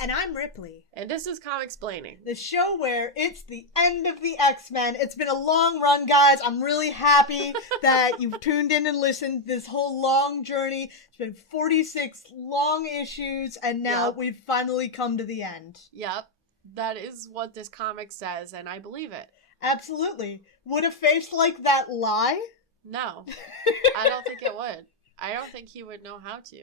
And I'm Ripley. And this is Comicsplaining, the show where it's the end of the X-Men. It's been a long run, guys. I'm really happy that you've tuned in and listened this whole long journey. It's been 46 long issues, and now we've finally come to the end. Yep. That is what this comic says, and I believe it. Absolutely. Would a face like that lie? No. I don't think it would. I don't think he would know how to.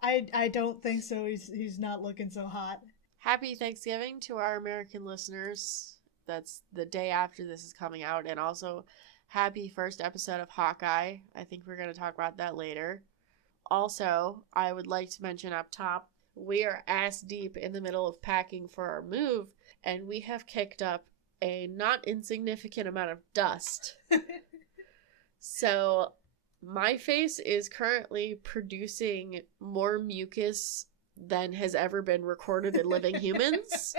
I don't think so. He's not looking so hot. Happy Thanksgiving to our American listeners. That's the day after this is coming out. And also, happy first episode of Hawkeye. I think we're going to talk about that later. Also, I would like to mention up top, we are ass deep in the middle of packing for our move, and we have kicked up a not insignificant amount of dust. So my face is currently producing more mucus than has ever been recorded in living humans.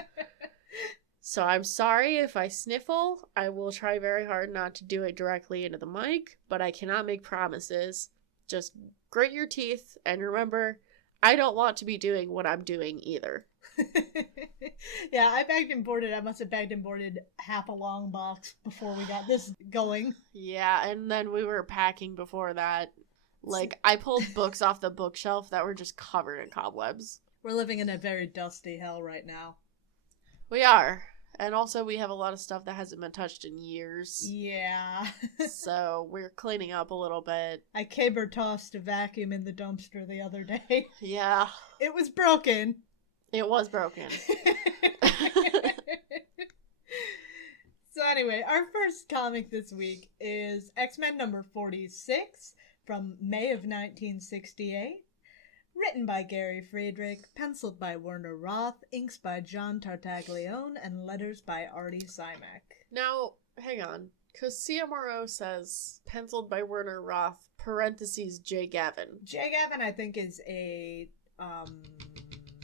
So I'm sorry if I sniffle. I will try very hard not to do it directly into the mic, but I cannot make promises. Just grit your teeth and remember, I don't want to be doing what I'm doing either. Yeah, I bagged and boarded. I must have bagged and boarded half a long box before we got this going. Yeah, and then we were packing before that. Like, I pulled books off the bookshelf that were just covered in cobwebs. We're living in a very dusty hell right now. We are. And also, we have a lot of stuff that hasn't been touched in years. Yeah. So, we're cleaning up a little bit. I caber tossed a vacuum in the dumpster the other day. Yeah. It was broken. It was broken. So anyway, our first comic this week is X-Men number 46 from May of 1968. Written by Gary Friedrich, penciled by Werner Roth, inks by John Tartaglione, and letters by Artie Simek. Now, hang on. Because CMRO says, penciled by Werner Roth, parentheses, J. Gavin. J. Gavin, I think, is a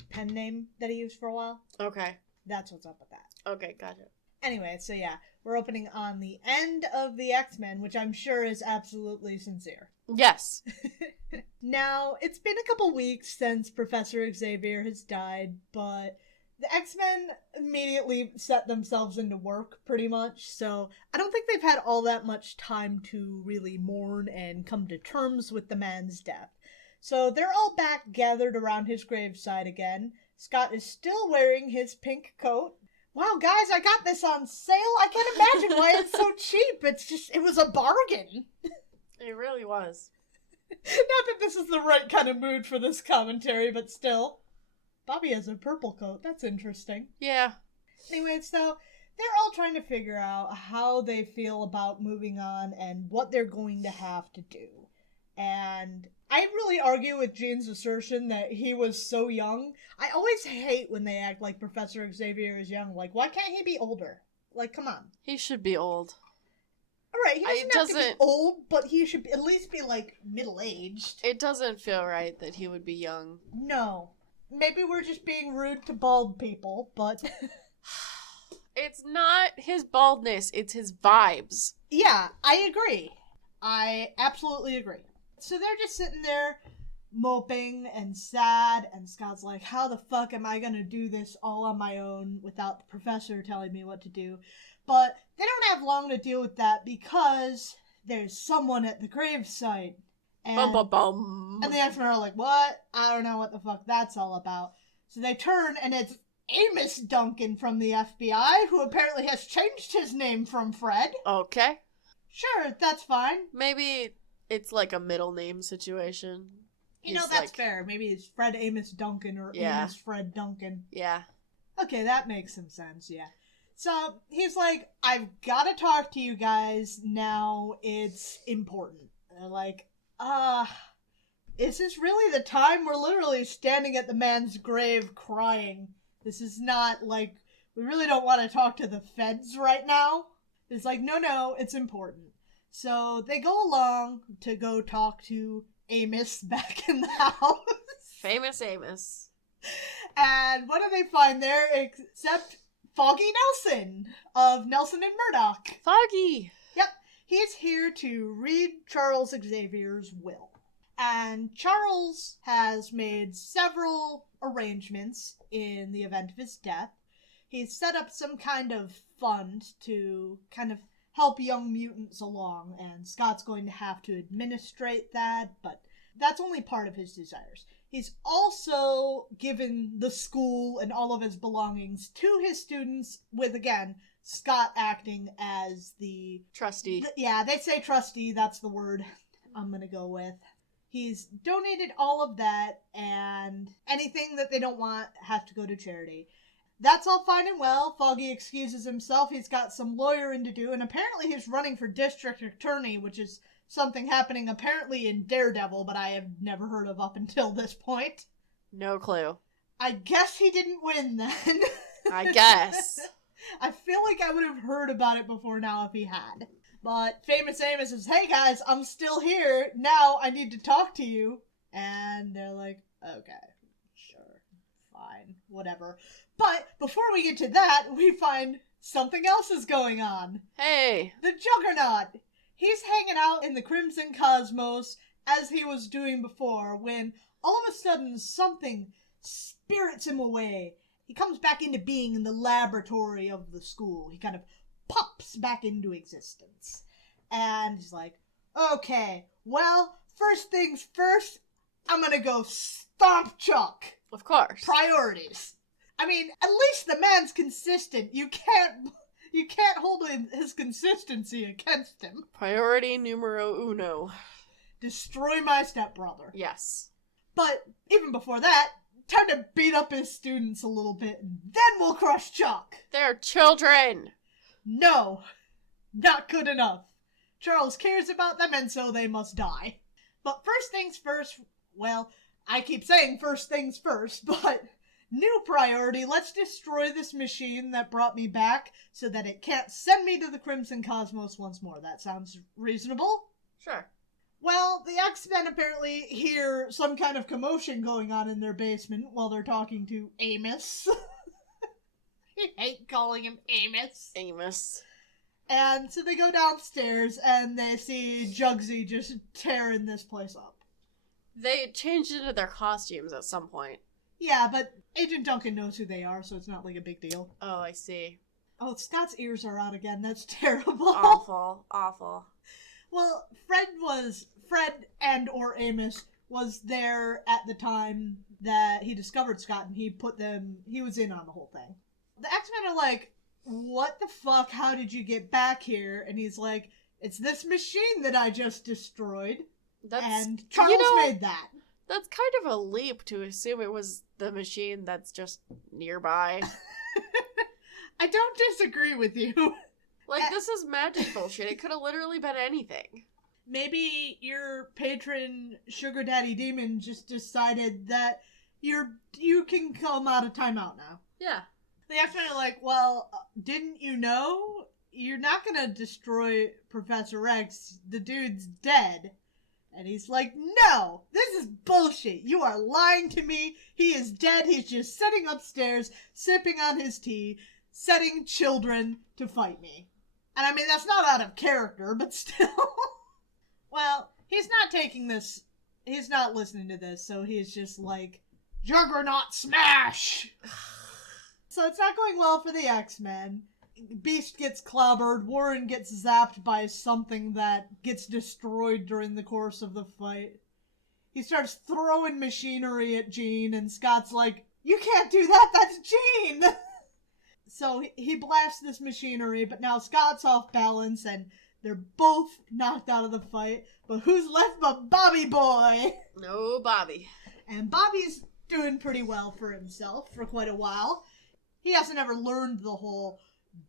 pen name that he used for a while. Okay. That's what's up with that. Okay, gotcha. Anyway, so yeah, we're opening on the end of the X-Men, which I'm sure is absolutely sincere. Yes. Now, it's been a couple weeks since Professor Xavier has died, but the X-Men immediately set themselves into work, pretty much, so I don't think they've had all that much time to really mourn and come to terms with the man's death. So they're all back gathered around his graveside again. Scott is still wearing his pink coat. Wow, guys, I got this on sale. I can't imagine why it's so cheap. It was a bargain. It really was. Not that this is the right kind of mood for this commentary, but still. Bobby has a purple coat. That's interesting. Yeah. Anyway, so they're all trying to figure out how they feel about moving on and what they're going to have to do. And I really argue with Jean's assertion that he was so young. I always hate when they act like Professor Xavier is young. Like, why can't he be older? Like, come on. He should be old. Alright, he doesn't have to be old, but he should at least be, like, middle-aged. It doesn't feel right that he would be young. No. Maybe we're just being rude to bald people, but... It's not his baldness, it's his vibes. Yeah, I agree. I absolutely agree. So they're just sitting there moping and sad, and Scott's like, how the fuck am I gonna do this all on my own without the professor telling me what to do? But they don't have long to deal with that because there's someone at the gravesite. And, Bum, bum, bum. And the X-Men are like, what? I don't know what the fuck that's all about. So they turn, and it's Amos Duncan from the FBI, who apparently has changed his name from Fred. Okay. Sure, that's fine. Maybe it's like a middle name situation. You know, that's fair. Maybe it's Fred Amos Duncan or Amos Fred Duncan. Yeah. Okay, that makes some sense, yeah. So, he's like, I've got to talk to you guys now. It's important. And they're like, is this really the time? We're literally standing at the man's grave crying. This is not, like, we really don't want to talk to the feds right now. It's like, no, it's important. So, they go along to go talk to Amos back in the house. Famous Amos. And what do they find there except Foggy Nelson of Nelson and Murdoch? Foggy! Yep. He's here to read Charles Xavier's will. And Charles has made several arrangements in the event of his death. He's set up some kind of fund to kind of help young mutants along, and Scott's going to have to administrate that, but that's only part of his desires. He's also given the school and all of his belongings to his students, with, again, Scott acting as the... Trustee. Yeah, they say trustee, that's the word I'm gonna go with. He's donated all of that, and anything that they don't want has to go to charity. That's all fine and well. Foggy excuses himself. He's got some lawyering to do, and apparently he's running for district attorney, which is something happening apparently in Daredevil, but I have never heard of up until this point. No clue. I guess he didn't win then. I guess. I feel like I would have heard about it before now if he had. But Famous Amos says, hey guys, I'm still here. Now I need to talk to you. And they're like, okay, sure, fine, whatever. But before we get to that, we find something else is going on. Hey. The Juggernaut. He's hanging out in the Crimson Cosmos as he was doing before, when all of a sudden something spirits him away. He comes back into being in the laboratory of the school. He kind of pops back into existence. And he's like, okay, well, first things first, I'm gonna go stomp Chuck. Of course. Priorities. I mean, at least the man's consistent. You can't hold his consistency against him. Priority numero uno. Destroy my stepbrother. Yes. But even before that, time to beat up his students a little bit, and then we'll crush Chuck. They're children. No, not good enough. Charles cares about them, and so they must die. But first things first, well, I keep saying first things first, but new priority, let's destroy this machine that brought me back so that it can't send me to the Crimson Cosmos once more. That sounds reasonable? Sure. Well, the X-Men apparently hear some kind of commotion going on in their basement while they're talking to Amos. I hate calling him Amos. Amos. And so they go downstairs and they see Jugsy just tearing this place up. They changed into their costumes at some point. Yeah, but Agent Duncan knows who they are, so it's not like a big deal. Oh, I see. Oh, Scott's ears are out again. That's terrible. Awful. Awful. Well, Fred and or Amos was there at the time that he discovered Scott, and he was in on the whole thing. The X-Men are like, what the fuck? How did you get back here? And he's like, it's this machine that I just destroyed. And Charles made that. That's kind of a leap to assume it was the machine that's just nearby. I don't disagree with you. Like, this is magic bullshit. It could have literally been anything. Maybe your patron Sugar Daddy Demon just decided that you can come out of timeout now. Yeah. The X-Men are like, well, didn't you know? You're not gonna destroy Professor X. The dude's dead. And he's like, no, this is bullshit. You are lying to me. He is dead. He's just sitting upstairs, sipping on his tea, setting children to fight me. And I mean, that's not out of character, but still. Well, he's not taking this. He's not listening to this, so he's just like, Juggernaut smash! So it's not going well for the X-Men. Beast gets clobbered, Warren gets zapped by something that gets destroyed during the course of the fight. He starts throwing machinery at Jean, and Scott's like, you can't do that, that's Jean! So he blasts this machinery, but now Scott's off balance, and they're both knocked out of the fight. But who's left but Bobby Boy? No, Bobby. And Bobby's doing pretty well for himself for quite a while. He hasn't ever learned the whole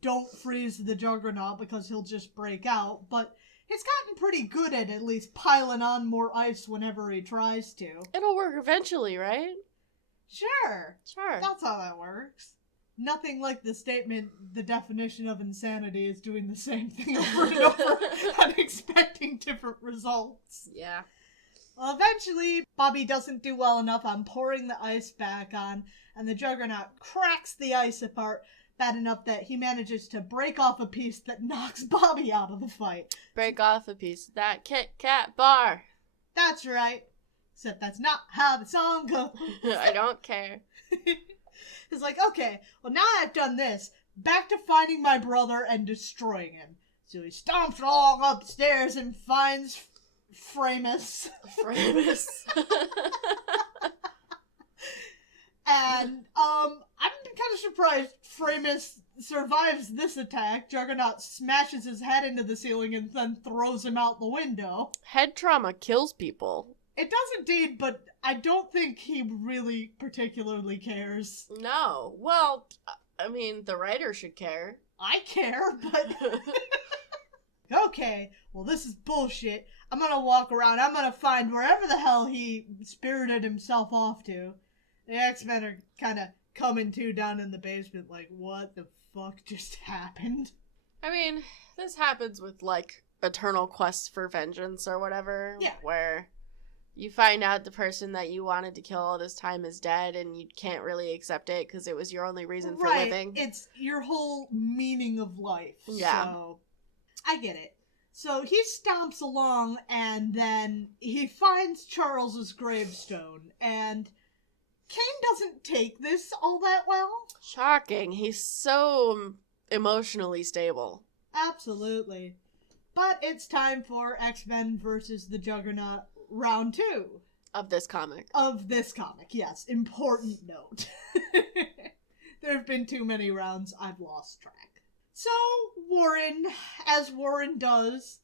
don't freeze the Juggernaut because he'll just break out, but he's gotten pretty good at least piling on more ice whenever he tries to. It'll work eventually, right? Sure. Sure. That's how that works. Nothing like the statement, the definition of insanity is doing the same thing over and over and expecting different results. Yeah. Well, eventually, Bobby doesn't do well enough on pouring the ice back on, and the Juggernaut cracks the ice apart bad enough that he manages to break off a piece that knocks Bobby out of the fight. Break off a piece of that Kit Kat bar. That's right. Except that's not how the song goes. I don't care. He's like, okay, well now I've done this, back to finding my brother and destroying him. So he stomps along upstairs and finds Framos. Framos. And, I'm kind of surprised Framos survives this attack. Juggernaut smashes his head into the ceiling and then throws him out the window. Head trauma kills people. It does indeed, but I don't think he really particularly cares. No. Well, I mean, the writer should care. I care, but... Okay, well this is bullshit. I'm gonna walk around, I'm gonna find wherever the hell he spirited himself off to. The X-Men are kind of coming to down in the basement like, what the fuck just happened? I mean, this happens with, like, eternal quests for vengeance or whatever. Yeah. Where you find out the person that you wanted to kill all this time is dead and you can't really accept it because it was your only reason for living. It's your whole meaning of life. Yeah. So, I get it. So he stomps along and then he finds Charles's gravestone and Kane doesn't take this all that well. Shocking. He's so emotionally stable. Absolutely. But it's time for X-Men versus the Juggernaut round 2. Of this comic. Of this comic, yes. Important note. There have been too many rounds, I've lost track. So, Warren, as Warren does,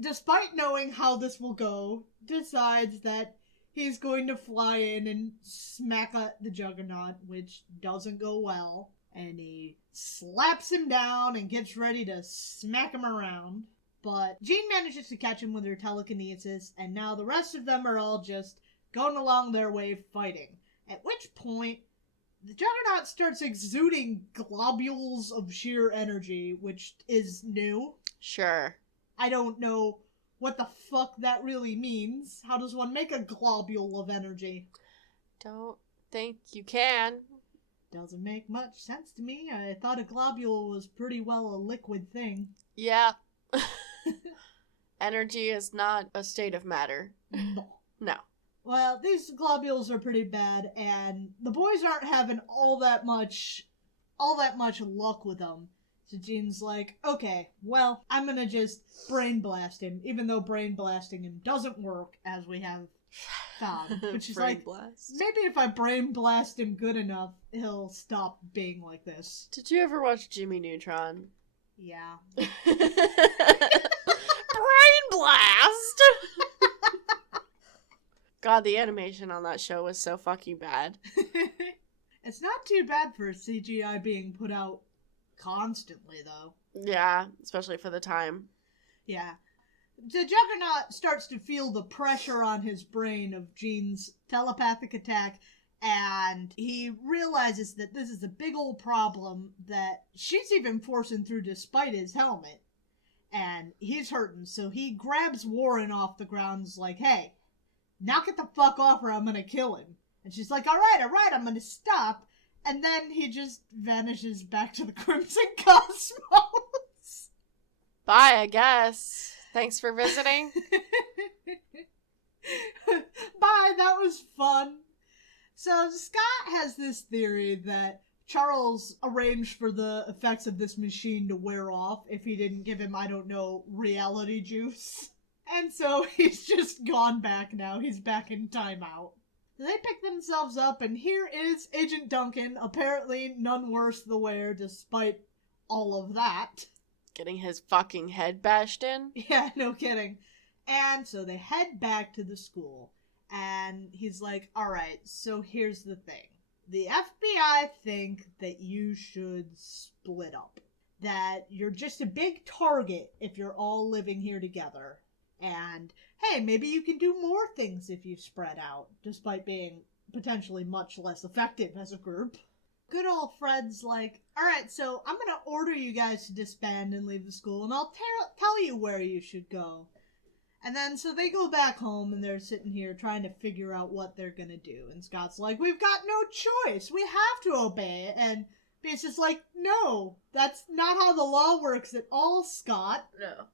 despite knowing how this will go, decides that he's going to fly in and smack at the Juggernaut, which doesn't go well. And he slaps him down and gets ready to smack him around. But Jean manages to catch him with her telekinesis, and now the rest of them are all just going along their way fighting. At which point, the Juggernaut starts exuding globules of sheer energy, which is new. Sure. I don't know what the fuck that really means. How does one make a globule of energy? Don't think you can. Doesn't make much sense to me. I thought a globule was pretty well a liquid thing. Yeah. Energy is not a state of matter. No. Well, these globules are pretty bad, and the boys aren't having all that much luck with them. So Jean's like, okay, well, I'm gonna just brain blast him, even though brain blasting him doesn't work, as we have found. Which is like, blast. maybe if I brain blast him good enough, he'll stop being like this. Did you ever watch Jimmy Neutron? Yeah. Brain blast! God, the animation on that show was so fucking bad. It's not too bad for CGI being put out constantly, though. Yeah, especially for the time. Yeah. The Juggernaut starts to feel the pressure on his brain of Jean's telepathic attack, and he realizes that this is a big old problem that she's even forcing through despite his helmet. And he's hurting, so he grabs Warren off the ground and is like, hey, knock it the fuck off or I'm gonna kill him. And she's like, alright, I'm gonna stop. And then he just vanishes back to the Crimson Cosmos. Bye, I guess. Thanks for visiting. Bye, that was fun. So Scott has this theory that Charles arranged for the effects of this machine to wear off if he didn't give him, I don't know, reality juice. And so he's just gone back now. He's back in timeout. They pick themselves up, and here is Agent Duncan, apparently none worse the wear despite all of that. Getting his fucking head bashed in? Yeah, no kidding. And so they head back to the school, and he's like, alright, so here's the thing. The FBI think that you should split up. That you're just a big target if you're all living here together. And, hey, maybe you can do more things if you spread out, despite being potentially much less effective as a group. Good old Fred's like, alright, so I'm gonna order you guys to disband and leave the school, and I'll tell you where you should go. And then, so they go back home, and they're sitting here trying to figure out what they're gonna do. And Scott's like, we've got no choice, we have to obey. And Beast's just like, no, that's not how the law works at all, Scott. No.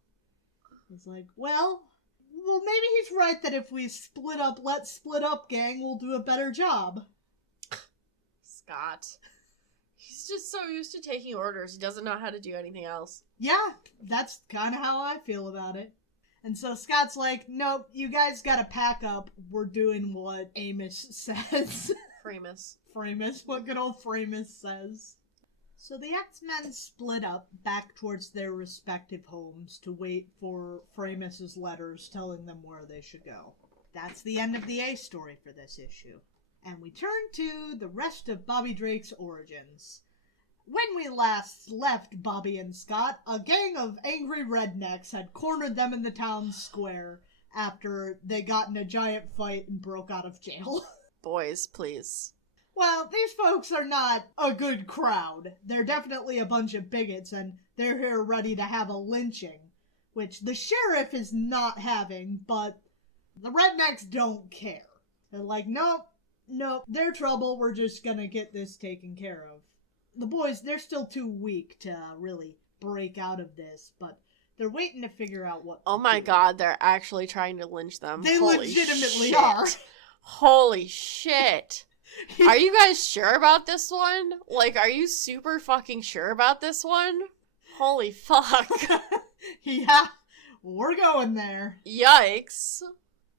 He's like, well, Well, maybe he's right that if we split up, let's split up, gang, we'll do a better job. Scott. He's just so used to taking orders, he doesn't know how to do anything else. Yeah, that's kind of how I feel about it. And so Scott's like, nope, you guys gotta pack up. We're doing what Amos says. Framos. What good old Framos says. So the X-Men split up back towards their respective homes to wait for Framos' letters telling them where they should go. That's the end of the A story for this issue. And we turn to the rest of Bobby Drake's origins. When we last left Bobby and Scott, a gang of angry rednecks had cornered them in the town square after they got in a giant fight and broke out of jail. Boys, please. Well, these folks are not a good crowd. They're definitely a bunch of bigots, and they're here ready to have a lynching, which the sheriff is not having, but the rednecks don't care. They're like, nope, they're trouble, we're just gonna get this taken care of. The boys, they're still too weak to really break out of this, but they're waiting to figure out what Oh my god, they're actually trying to lynch them. They Holy legitimately shit. are. Holy shit. Are you guys sure about this one? Like, are you super fucking sure about this one? Holy fuck. Yeah, we're going there. Yikes.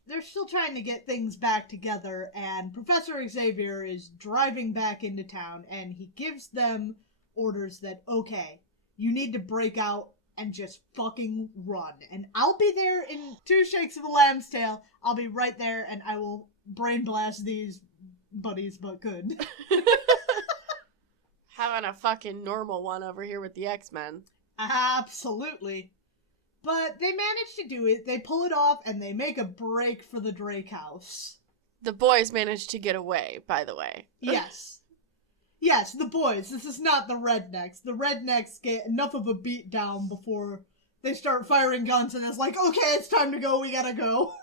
They're still trying to get things back together, and Professor Xavier is driving back into town, and he gives them orders that, okay, you need to break out and just fucking run. And I'll be there in 2 shakes of a lamb's tail. I'll be right there, and I will brain blast these buddies, but good. Having a fucking normal one over here with the X-Men. Absolutely. But they manage to do it, they pull it off, and they make a break for the Drake house. The boys managed to get away, by the way. Yes. Yes, the boys. This is not the rednecks. The rednecks get enough of a beat down before they start firing guns, and it's like, okay, it's time to go, we gotta go.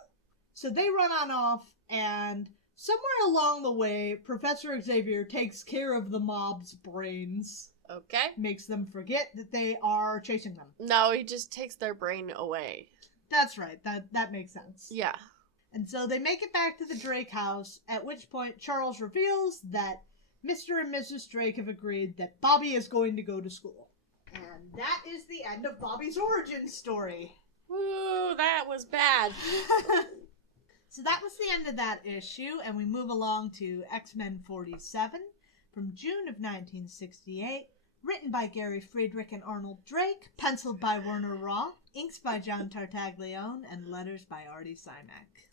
So they run on off, and somewhere along the way, Professor Xavier takes care of the mob's brains. Okay. Makes them forget that they are chasing them. No, he just takes their brain away. That's right. That makes sense. Yeah. And so they make it back to the Drake house, at which point Charles reveals that Mr. and Mrs. Drake have agreed that Bobby is going to go to school. And that is the end of Bobby's origin story. Ooh, that was bad. So that was the end of that issue, and we move along to X-Men 47 from June of 1968. Written by Gary Friedrich and Arnold Drake, penciled by Werner Roth, inks by John Tartaglione, and letters by Artie Simek.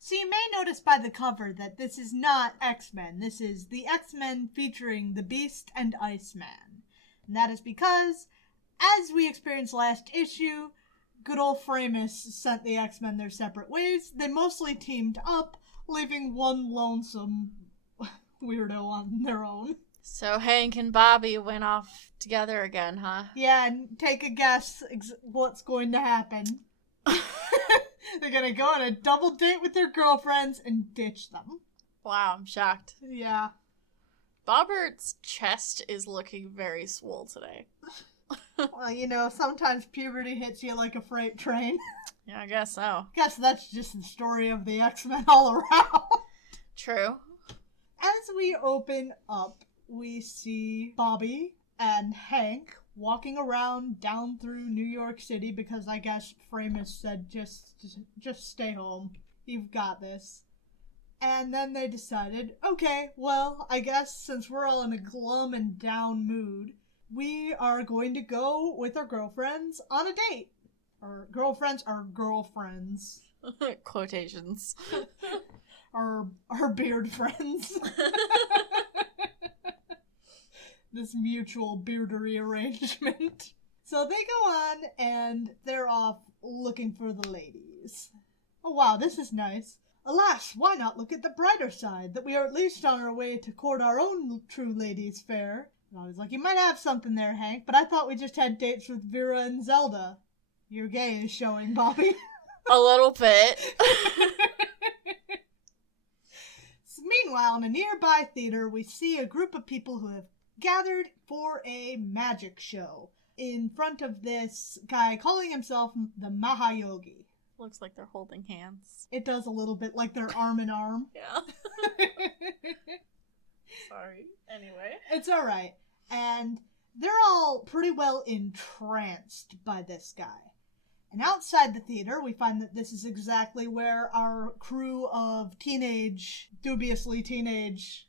So you may notice by the cover that this is not X-Men. This is the X-Men featuring the Beast and Iceman. And that is because, as we experienced last issue, good old Framos sent the X-Men their separate ways. They mostly teamed up, leaving one lonesome weirdo on their own. So Hank and Bobby went off together again, huh? Yeah, and take a guess what's going to happen. They're gonna go on a double date with their girlfriends and ditch them. Wow, I'm shocked. Yeah. Bobbert's chest is looking very swole today. Well, you know, sometimes puberty hits you like a freight train. Yeah, I guess so. Guess that's just the story of the X-Men all around. True. As we open up, we see Bobby and Hank walking around down through New York City because I guess Framos said just stay home. You've got this. And then they decided, okay, well, I guess since we're all in a glum and down mood, we are going to go with our girlfriends on a date. Our girlfriends are girlfriends. Quotations. Our beard friends. This mutual beardery arrangement. So they go on and they're off looking for the ladies. Oh wow, this is nice. Alas, why not look at the brighter side, that we are at least on our way to court our own true ladies fair. And I was like, you might have something there, Hank, but I thought we just had dates with Vera and Zelda. Your gay is showing, Bobby. A little bit. So meanwhile, in a nearby theater, we see a group of people who have gathered for a magic show in front of this guy calling himself the Mahayogi. Looks like they're holding hands. It does a little bit like they're arm in arm. Yeah. Sorry. Anyway. It's alright. And they're all pretty well entranced by this guy. And outside the theater, we find that this is exactly where our crew of dubiously teenage,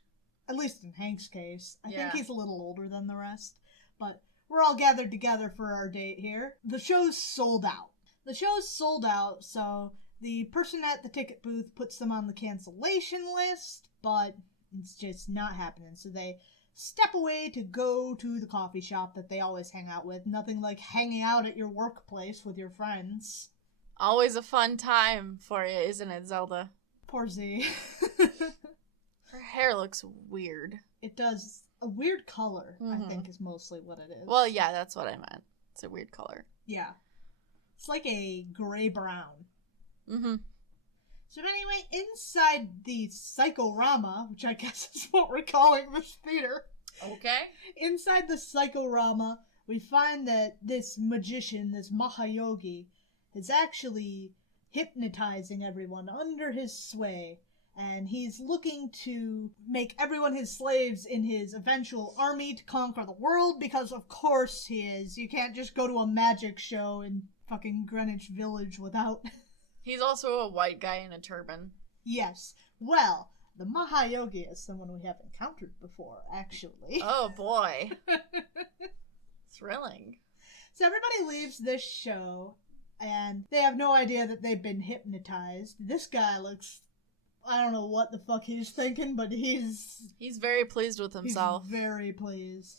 at least in Hank's case, I think he's a little older than the rest, but we're all gathered together for our date here. The show's sold out. So the person at the ticket booth puts them on the cancellation list, but it's just not happening. So they step away to go to the coffee shop that they always hang out with. Nothing like hanging out at your workplace with your friends. Always a fun time for you, isn't it, Zelda? Poor Z. Her hair looks weird. It does. A weird color, I think, is mostly what it is. Well, yeah, that's what I meant. It's a weird color. Yeah. It's like a gray-brown. Mm-hmm. So anyway, inside the Psychorama, which I guess is what we're calling this theater. Okay. Inside the Psychorama, we find that this magician, this Mahayogi, is actually hypnotizing everyone under his sway. And he's looking to make everyone his slaves in his eventual army to conquer the world, because of course he is. You can't just go to a magic show in fucking Greenwich Village without... He's also a white guy in a turban. Yes. Well, the Mahayogi is someone we have encountered before, actually. Oh boy. Thrilling. So everybody leaves this show, and they have no idea that they've been hypnotized. This guy looks... I don't know what the fuck he's thinking, but he's very pleased with himself. He's very pleased.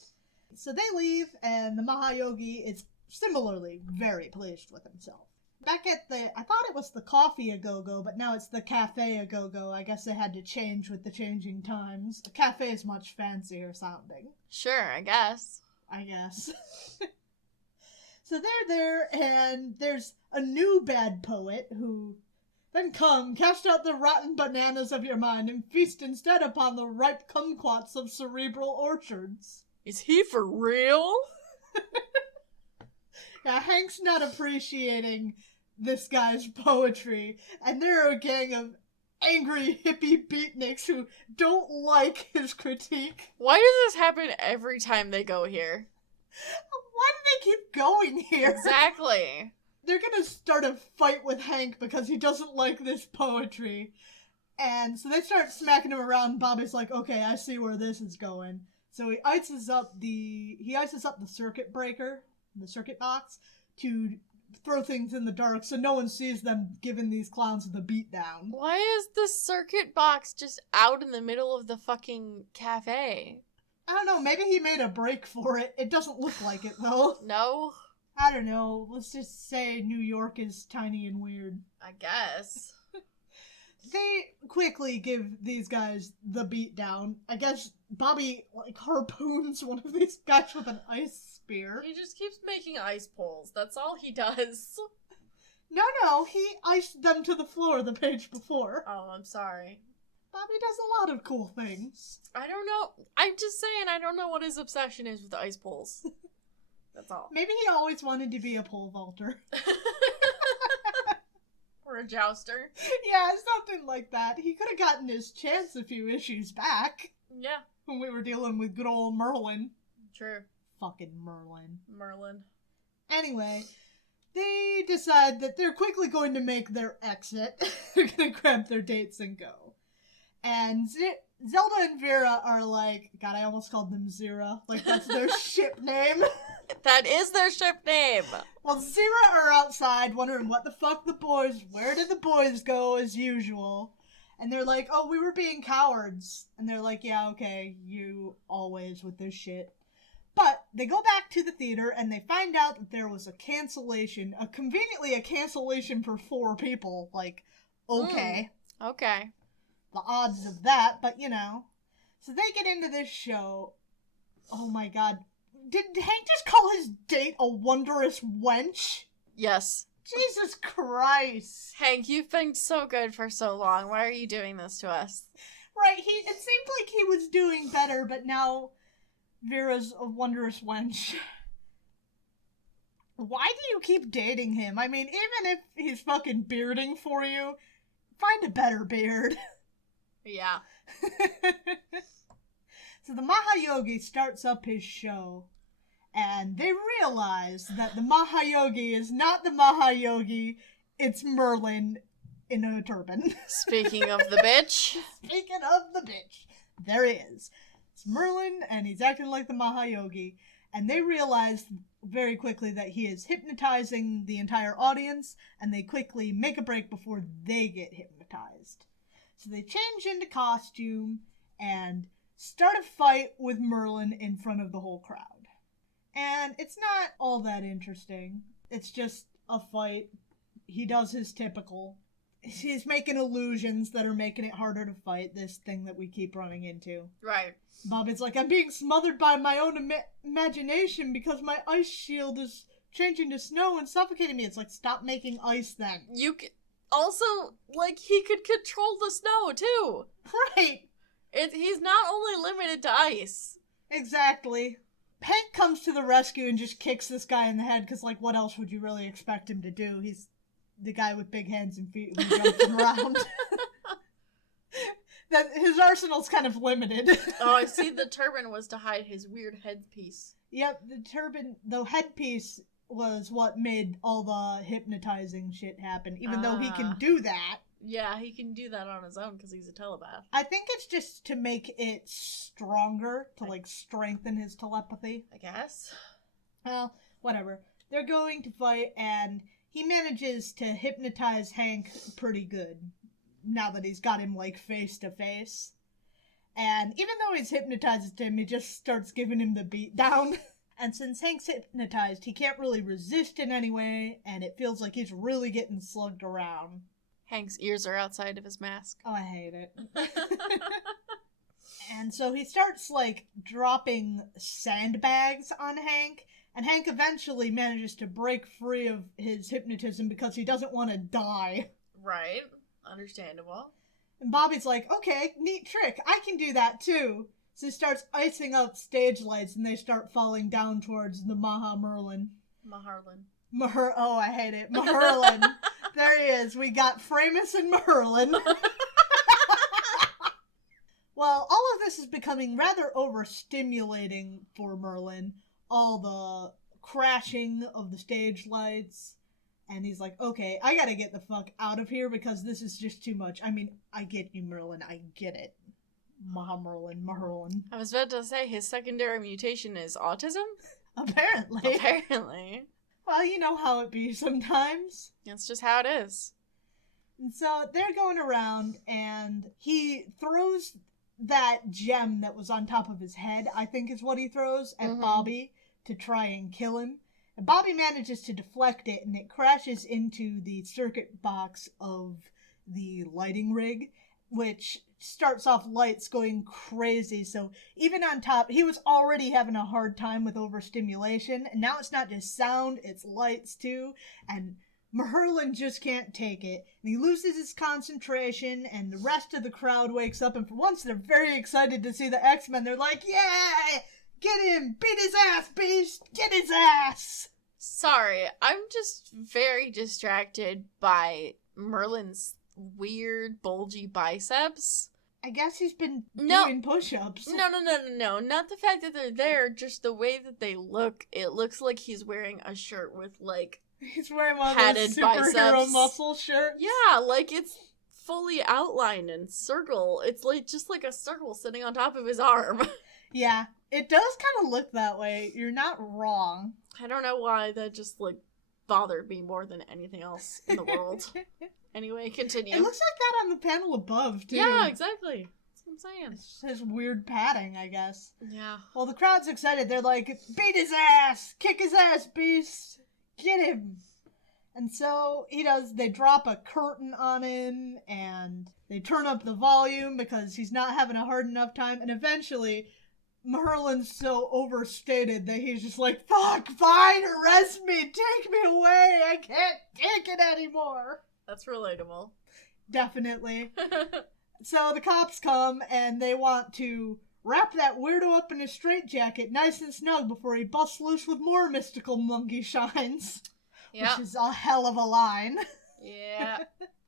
So they leave, and the Mahayogi is similarly very pleased with himself. Back at I thought it was the Coffee A-Go-Go, but now it's the Cafe A-Go-Go. I guess they had to change with the changing times. A cafe is much fancier sounding. Sure, I guess. So they're there, and there's a new bad poet who... Then come, cast out the rotten bananas of your mind, and feast instead upon the ripe kumquats of cerebral orchards. Is he for real? Yeah, Hank's not appreciating this guy's poetry, and there are a gang of angry hippie beatniks who don't like his critique. Why does this happen every time they go here? Why do they keep going here? Exactly. They're gonna start a fight with Hank because he doesn't like this poetry. And so they start smacking him around. Bobby's like, okay, I see where this is going. So he ices up the circuit breaker, the circuit box, to throw things in the dark so no one sees them giving these clowns the beatdown. Why is the circuit box just out in the middle of the fucking cafe? I don't know, maybe he made a break for it. It doesn't look like it, though. No? I don't know. Let's just say New York is tiny and weird. I guess. They quickly give these guys the beatdown. I guess Bobby, harpoons one of these guys with an ice spear. He just keeps making ice poles. That's all he does. No, he iced them to the floor the page before. Oh, I'm sorry. Bobby does a lot of cool things. I don't know. I'm just saying, I don't know what his obsession is with ice poles. That's all. Maybe he always wanted to be a pole vaulter. Or a jouster. Yeah, something like that. He could have gotten his chance a few issues back. Yeah. When we were dealing with good old Maherlin. True. Fucking Maherlin. Merlin. Anyway, they decide that they're quickly going to make their exit. They're going to grab their dates and go. And Zelda and Vera are like, God, I almost called them Zira. Like, that's their ship name. That is their ship name. Well, Zira are outside wondering where did the boys go as usual? And they're like, oh, we were being cowards. And they're like, yeah, okay, you always with this shit. But they go back to the theater and they find out that there was a cancellation, conveniently a cancellation for 4 people. Like, okay. Okay. The odds of that, but you know. So they get into this show. Oh my god. Did Hank just call his date a wondrous wench? Yes. Jesus Christ. Hank, you've been so good for so long. Why are you doing this to us? Right, it seemed like he was doing better, but now Vera's a wondrous wench. why do you keep dating him? I mean, even if he's fucking bearding for you, find a better beard. Yeah. So the Mahayogi starts up his show, and they realize that the Mahayogi is not the Mahayogi, it's Merlin in a turban. Speaking of the bitch. Speaking of the bitch, there he is. It's Merlin, and he's acting like the Mahayogi, and they realize very quickly that he is hypnotizing the entire audience, and they quickly make a break before they get hypnotized. So they change into costume and start a fight with Merlin in front of the whole crowd. And it's not all that interesting. It's just a fight. He does his typical. He's making illusions that are making it harder to fight, this thing that we keep running into. Right. Bobby's like, I'm being smothered by my own imagination because my ice shield is changing to snow and suffocating me. It's like, stop making ice then. Also, like, he could control the snow, too. Right. He's not only limited to ice. Exactly. Hank comes to the rescue and just kicks this guy in the head because, like, what else would you really expect him to do? He's the guy with big hands and feet who jumps around. That his arsenal's kind of limited. Oh, I see the turban was to hide his weird headpiece. Yep, the headpiece was what made all the hypnotizing shit happen, even though he can do that. Yeah, he can do that on his own because he's a telepath. I think it's just to make it stronger, to, like, strengthen his telepathy. I guess. Well, whatever. They're going to fight, and he manages to hypnotize Hank pretty good, now that he's got him, like, face to face. And even though he's hypnotized him, he just starts giving him the beat down. And since Hank's hypnotized, he can't really resist in any way, and it feels like he's really getting slugged around. Hank's ears are outside of his mask. Oh, I hate it. And so he starts, like, dropping sandbags on Hank, and Hank eventually manages to break free of his hypnotism because he doesn't want to die. Right. Understandable. And Bobby's like, okay, neat trick. I can do that too. So he starts icing out stage lights and they start falling down towards the Maherlin. Oh, I hate it. Maherlin. There he is. We got Framos and Maherlin. Well, all of this is becoming rather overstimulating for Merlin. All the crashing of the stage lights. And he's like, okay, I gotta get the fuck out of here because this is just too much. I mean, I get you, Merlin. I get it. Maherlin. I was about to say his secondary mutation is autism? Apparently. Well, you know how it be sometimes. That's just how it is. And so they're going around and he throws that gem that was on top of his head, I think is what he throws, at Bobby to try and kill him. And Bobby manages to deflect it and it crashes into the circuit box of the lighting rig, which starts off lights going crazy. So even on top, he was already having a hard time with overstimulation, and now it's not just sound, it's lights too, and Maherlin just can't take it, and he loses his concentration, and the rest of the crowd wakes up, and for once they're very excited to see the X-Men. They're like, yeah, get him, beat his ass, Beast, get his ass. Sorry, I'm just very distracted by Merlin's weird bulgy biceps. I guess he's been doing push-ups. No. Not the fact that they're there, just the way that they look. It looks like he's wearing a shirt with, like, he's wearing one of those superhero muscle shirts. Yeah, like, it's fully outlined and circle. It's like just like a circle sitting on top of his arm. Yeah, it does kind of look that way. You're not wrong. I don't know why that just, like, bothered me more than anything else in the world. Anyway, continue. It looks like that on the panel above, too. Yeah, exactly. That's what I'm saying. It's his weird padding, I guess. Yeah. Well, the crowd's excited. They're like, beat his ass! Kick his ass, Beast! Get him! And so he does. They drop a curtain on him, and they turn up the volume because he's not having a hard enough time, and eventually Maherlin's so overstated that he's just like, fuck, fine, arrest me, take me away, I can't take it anymore. That's relatable. Definitely. So the cops come and they want to wrap that weirdo up in a straitjacket nice and snug before he busts loose with more mystical monkey shines. Yep. Which is a hell of a line. Yeah.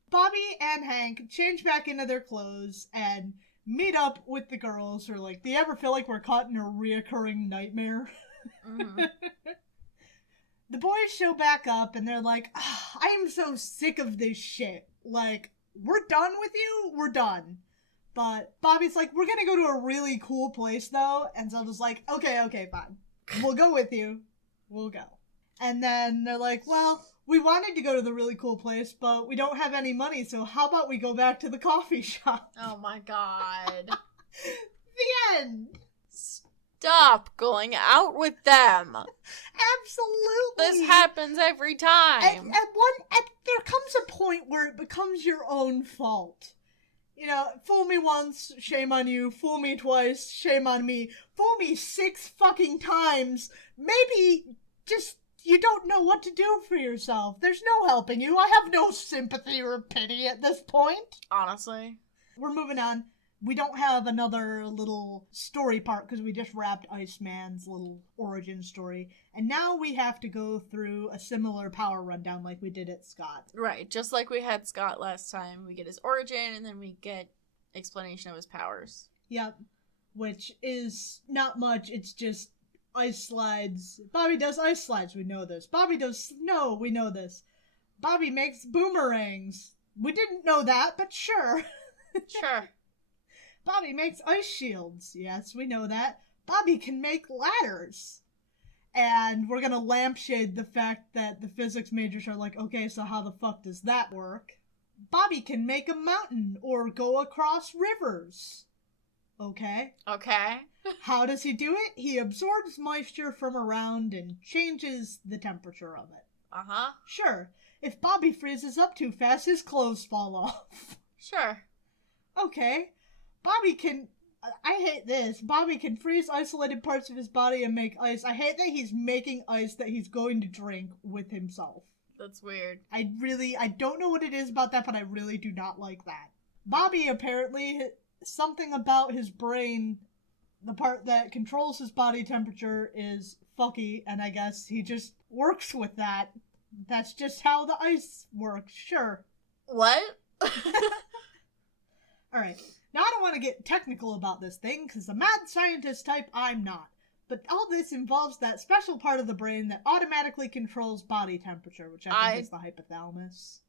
Bobby and Hank change back into their clothes and meet up with the girls who are like, do you ever feel like we're caught in a reoccurring nightmare? Mm-hmm. The boys show back up and they're like, I am so sick of this shit. Like, we're done with you? We're done. But Bobby's like, we're gonna go to a really cool place though. And Zelda's like, okay, fine. We'll go with you. We'll go. And then they're like, well, we wanted to go to the really cool place, but we don't have any money, so how about we go back to the coffee shop? Oh my god. The end. Stop going out with them. Absolutely. This happens every time. There comes a point where it becomes your own fault. You know, fool me once, shame on you. Fool me twice, shame on me. Fool me 6 fucking times. Maybe just you don't know what to do for yourself. There's no helping you. I have no sympathy or pity at this point. Honestly. We're moving on. We don't have another little story part because we just wrapped Iceman's little origin story. And now we have to go through a similar power rundown like we did at Scott. Right, just like we had Scott last time. We get his origin and then we get explanation of his powers. Yep. Which is not much. It's just ice slides. Bobby does ice slides. We know this. Bobby does snow. We know this. Bobby makes boomerangs. We didn't know that, but sure. Sure. Bobby makes ice shields. Yes, we know that. Bobby can make ladders. And we're gonna lampshade the fact that the physics majors are like, okay, so how the fuck does that work? Bobby can make a mountain or go across rivers. Okay. Okay. How does he do it? He absorbs moisture from around and changes the temperature of it. Uh-huh. Sure. If Bobby freezes up too fast, his clothes fall off. Sure. Okay. Bobby can... I hate this. Bobby can freeze isolated parts of his body and make ice. I hate that he's making ice that he's going to drink with himself. That's weird. I don't know what it is about that, but I really do not like that. Bobby apparently, something about his brain, the part that controls his body temperature is fucky, and I guess he just works with that. That's just how the ice works, sure. What? Alright, now I don't want to get technical about this thing, because the mad scientist type I'm not. But all this involves that special part of the brain that automatically controls body temperature, which I think is the hypothalamus.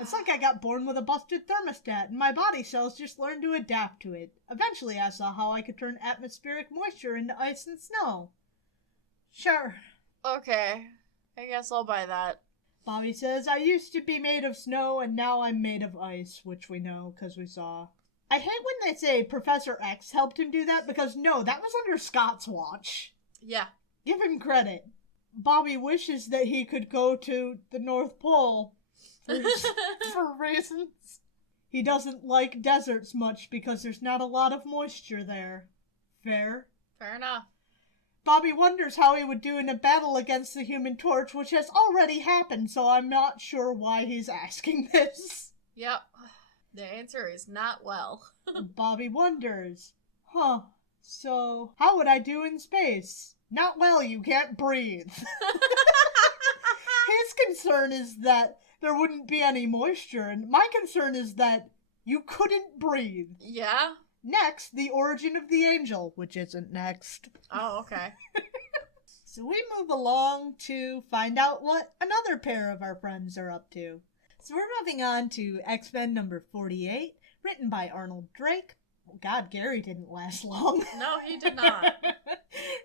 It's like I got born with a busted thermostat, and my body cells just learned to adapt to it. Eventually I saw how I could turn atmospheric moisture into ice and snow. Sure. Okay. I guess I'll buy that. Bobby says, I used to be made of snow, and now I'm made of ice, which we know, because we saw. I hate when they say Professor X helped him do that, because no, that was under Scott's watch. Yeah. Give him credit. Bobby wishes that he could go to the North Pole for reasons. He doesn't like deserts much because there's not a lot of moisture there. Fair? Fair enough. Bobby wonders how he would do in a battle against the Human Torch, which has already happened, so I'm not sure why he's asking this. Yep. The answer is not well. Bobby wonders. Huh. So, how would I do in space? Not well, you can't breathe. His concern is that there wouldn't be any moisture, and my concern is that you couldn't breathe. Yeah? Next, the origin of the angel, which isn't next. Oh, okay. So we move along to find out what another pair of our friends are up to. So we're moving on to X-Men number 48, written by Arnold Drake. Oh God, Gary didn't last long. No, he did not.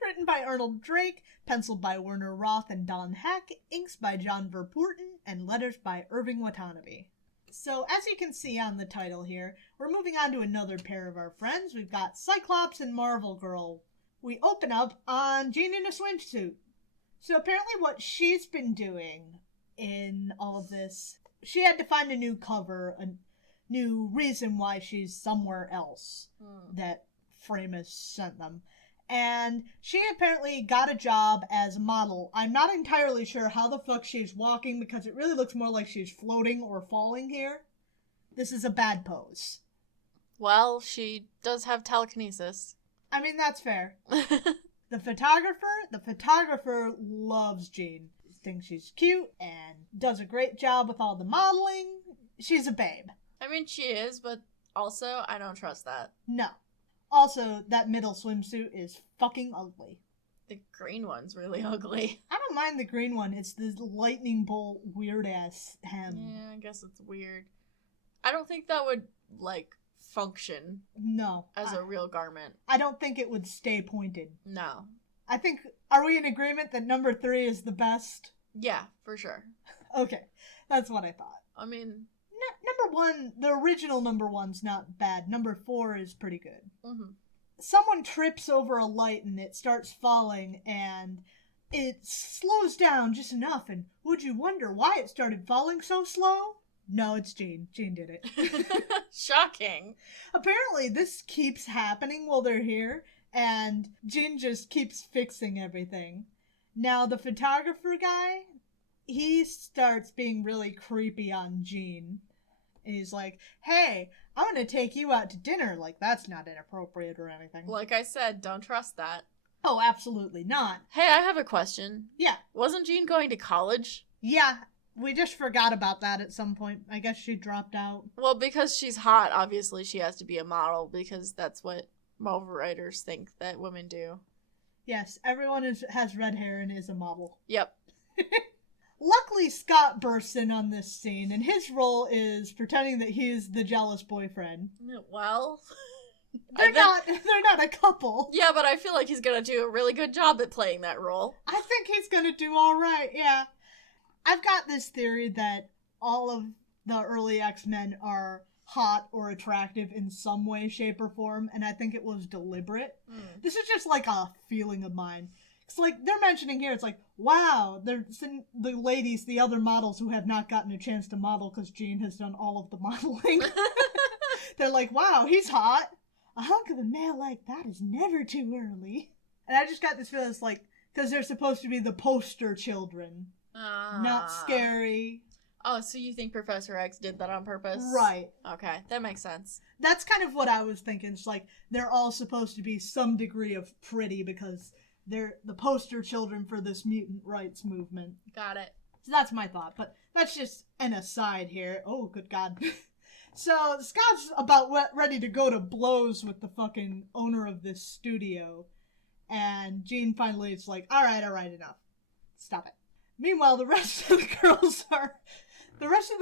Written by Arnold Drake, penciled by Werner Roth and Don Heck, inks by John Verpoorten, and letters by Irving Watanabe. So, as you can see on the title here, we're moving on to another pair of our friends. We've got Cyclops and Marvel Girl. We open up on Jean in a swimsuit. So apparently what she's been doing in all of this, she had to find a new cover, a new reason why she's somewhere else that Framos sent them. And she apparently got a job as a model. I'm not entirely sure how the fuck she's walking because it really looks more like she's floating or falling here. This is a bad pose. Well, she does have telekinesis. I mean, that's fair. The photographer loves Jean. Thinks she's cute and does a great job with all the modeling. She's a babe. I mean, she is, but also, I don't trust that. No. Also, that middle swimsuit is fucking ugly. The green one's really ugly. I don't mind the green one. It's this lightning bolt weird-ass hem. Yeah, I guess it's weird. I don't think that would, like, function. No. As a real garment. I don't think it would stay pointed. No. I think, are we in agreement that number 3 is the best? Yeah, for sure. Okay, that's what I thought. I mean... Number 1, the original number 1's not bad. Number 4 is pretty good. Mm-hmm. Someone trips over a light and it starts falling and it slows down just enough, and would you wonder why it started falling so slow? No, it's Jean. Jean did it. Shocking. Apparently this keeps happening while they're here, and Jean just keeps fixing everything. Now the photographer guy, he starts being really creepy on Jean. And he's like, hey, I'm going to take you out to dinner. Like, that's not inappropriate or anything. Like I said, don't trust that. Oh, absolutely not. Hey, I have a question. Yeah. Wasn't Jean going to college? Yeah, we just forgot about that at some point. I guess she dropped out. Well, because she's hot, obviously she has to be a model, because that's what Marvel writers think that women do. Yes, everyone has red hair and is a model. Yep. Luckily, Scott bursts in on this scene, and his role is pretending that he's the jealous boyfriend. Well... They're not a couple. Yeah, but I feel like he's gonna do a really good job at playing that role. I think he's gonna do alright, yeah. I've got this theory that all of the early X-Men are hot or attractive in some way, shape, or form, and I think it was deliberate. This is just like a feeling of mine. It's like, they're mentioning here, it's like, wow, the ladies, the other models who have not gotten a chance to model because Jean has done all of the modeling. They're like, wow, he's hot. A hunk of a male like that is never too early. And I just got this feeling, it's like, because they're supposed to be the poster children. Not scary. Oh, so you think Professor X did that on purpose? Right. Okay, that makes sense. That's kind of what I was thinking. It's like, they're all supposed to be some degree of pretty because they're the poster children for this mutant rights movement. Got it. So that's my thought, but that's just an aside here. Oh, good God. So Scott's about ready to go to blows with the fucking owner of this studio, and Jean finally is like, all right, enough. Stop it. Meanwhile, the rest of the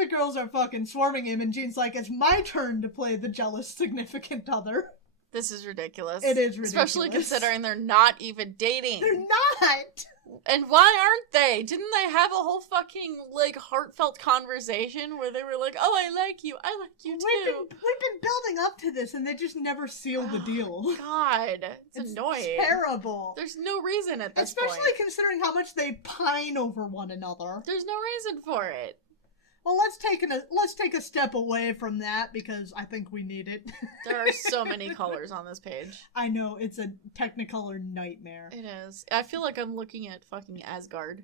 girls are fucking swarming him, and Jean's like, it's my turn to play the jealous significant other. This is ridiculous. It is ridiculous. Especially considering they're not even dating. They're not! And why aren't they? Didn't they have a whole fucking, like, heartfelt conversation where they were like, oh, I like you too. We've been building up to this, and they just never seal the deal. God, it's annoying. Terrible. There's no reason at this Especially point. considering how much they pine over one another. There's no reason for it. Well, let's take a step away from that because I think we need it. There are so many colors on this page. I know, it's a Technicolor nightmare. It is. I feel like I'm looking at fucking Asgard.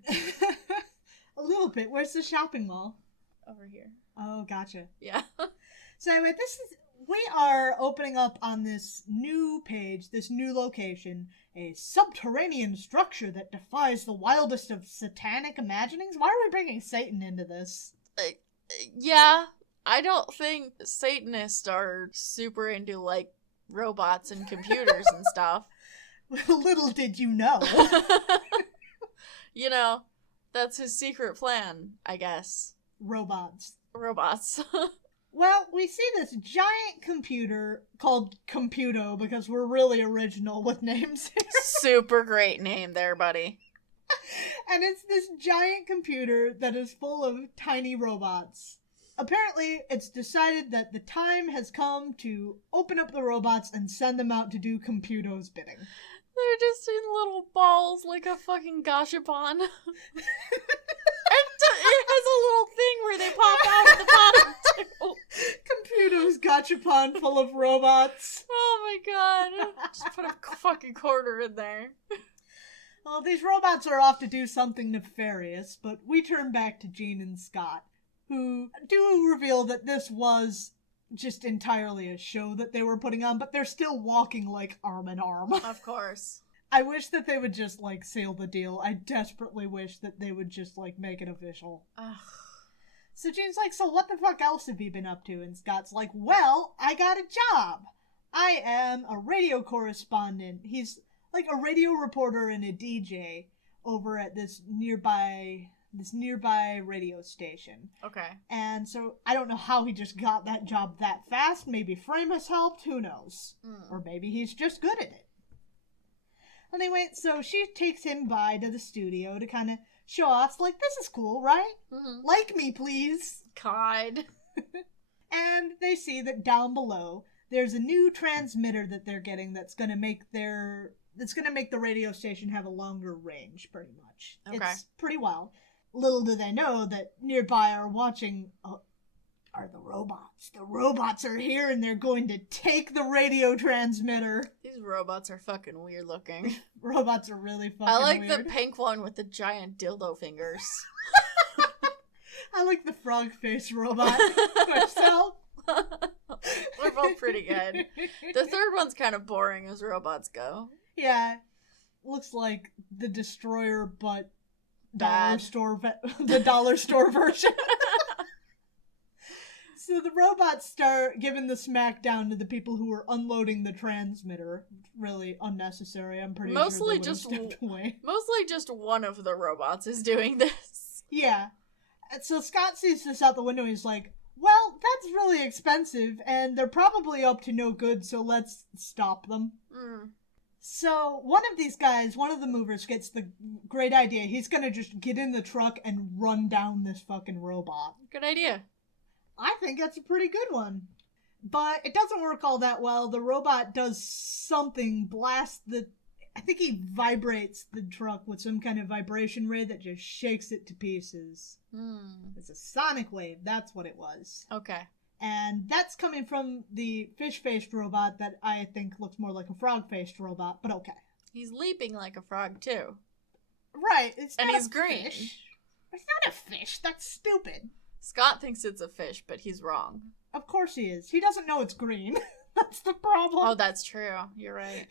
A little bit. Where's the shopping mall? Over here. Oh, gotcha. Yeah. So anyway, we are opening up on this new page, this new location, a subterranean structure that defies the wildest of satanic imaginings. Why are we bringing Satan into this? Yeah, I don't think Satanists are super into, like, robots and computers and stuff. Little did you know. You know, that's his secret plan, I guess. Robots. Well, we see this giant computer called Computo because we're really original with names here. Super great name there, buddy. And it's this giant computer that is full of tiny robots. Apparently, it's decided that the time has come to open up the robots and send them out to do Computo's bidding. They're just in little balls like a fucking gashapon. It has a little thing where they pop out at the bottom, too. Computo's gachapon full of robots. Oh my god. Just put a fucking quarter in there. Well, these robots are off to do something nefarious, but we turn back to Jean and Scott, who do reveal that this was just entirely a show that they were putting on, but they're still walking, like, arm in arm. Of course. I wish that they would just, like, seal the deal. I desperately wish that they would just, like, make it official. Ugh. So Jane's like, so what the fuck else have you been up to? And Scott's like, well, I got a job. I am a radio correspondent. He's, like, a radio reporter and a DJ over at this nearby radio station. Okay. And so I don't know how he just got that job that fast. Maybe Framos helped, who knows? Or maybe he's just good at it. Anyway, so she takes him by to the studio to kind of show off, like, this is cool, right? Mm-hmm. Like me, please. God. And they see that down below, there's a new transmitter that they're getting that's going to make the radio station have a longer range, pretty much. Okay. It's pretty wild. Little do they know that nearby are watching are the robots. The robots are here and they're going to take the radio transmitter. These robots are fucking weird looking. Robots are really fucking I like weird. the pink one with the giant dildo fingers. I like the frog face robot myself. They're both pretty good. The third one's kind of boring as robots go. Yeah. Looks like the Destroyer, but Bad. the dollar store version. So the robots start giving the smackdown to the people who were unloading the transmitter. Really unnecessary. I'm pretty sure they would have stepped away. Mostly just one of the robots is doing this. Yeah. And so Scott sees this out the window and he's like, well, that's really expensive, and they're probably up to no good, so let's stop them. So one of these guys, one of the movers, gets the great idea. He's gonna just get in the truck and run down this fucking robot. Good idea. I think that's a pretty good one. But it doesn't work all that well. The robot does something, I think he vibrates the truck with some kind of vibration ray that just shakes it to pieces. It's a sonic wave, that's what it was. Okay. And that's coming from the fish-faced robot that I think looks more like a frog-faced robot, but okay. He's leaping like a frog, too. Right, And he's green. Fish. It's not a fish, that's stupid. Scott thinks it's a fish, but he's wrong. Of course he is. He doesn't know it's green. That's the problem. Oh, that's true. You're right.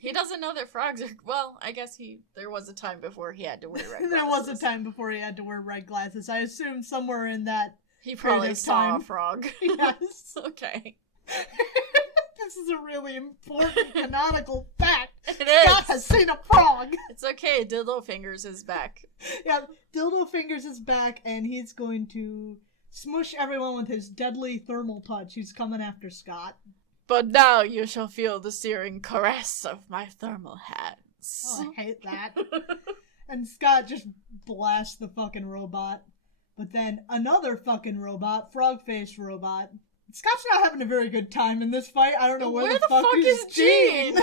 He doesn't know that frogs are... Well, I guess there was a time before he had to wear red glasses. There was a time before he had to wear red glasses. I assume somewhere in that he probably saw time. a frog. Yes. Okay. This is a really important canonical fact. It is. Scott has seen a frog. It's okay. Dildo Fingers is back. Yeah, Dildo Fingers is back, and he's going to smush everyone with his deadly thermal touch. He's coming after Scott. But now you shall feel the searing caress of my thermal hands. Oh, I hate that. And Scott just blasts the fucking robot. But then another fucking robot, frog-faced robot. Scott's not having a very good time in this fight. I don't know where the fuck is Jean?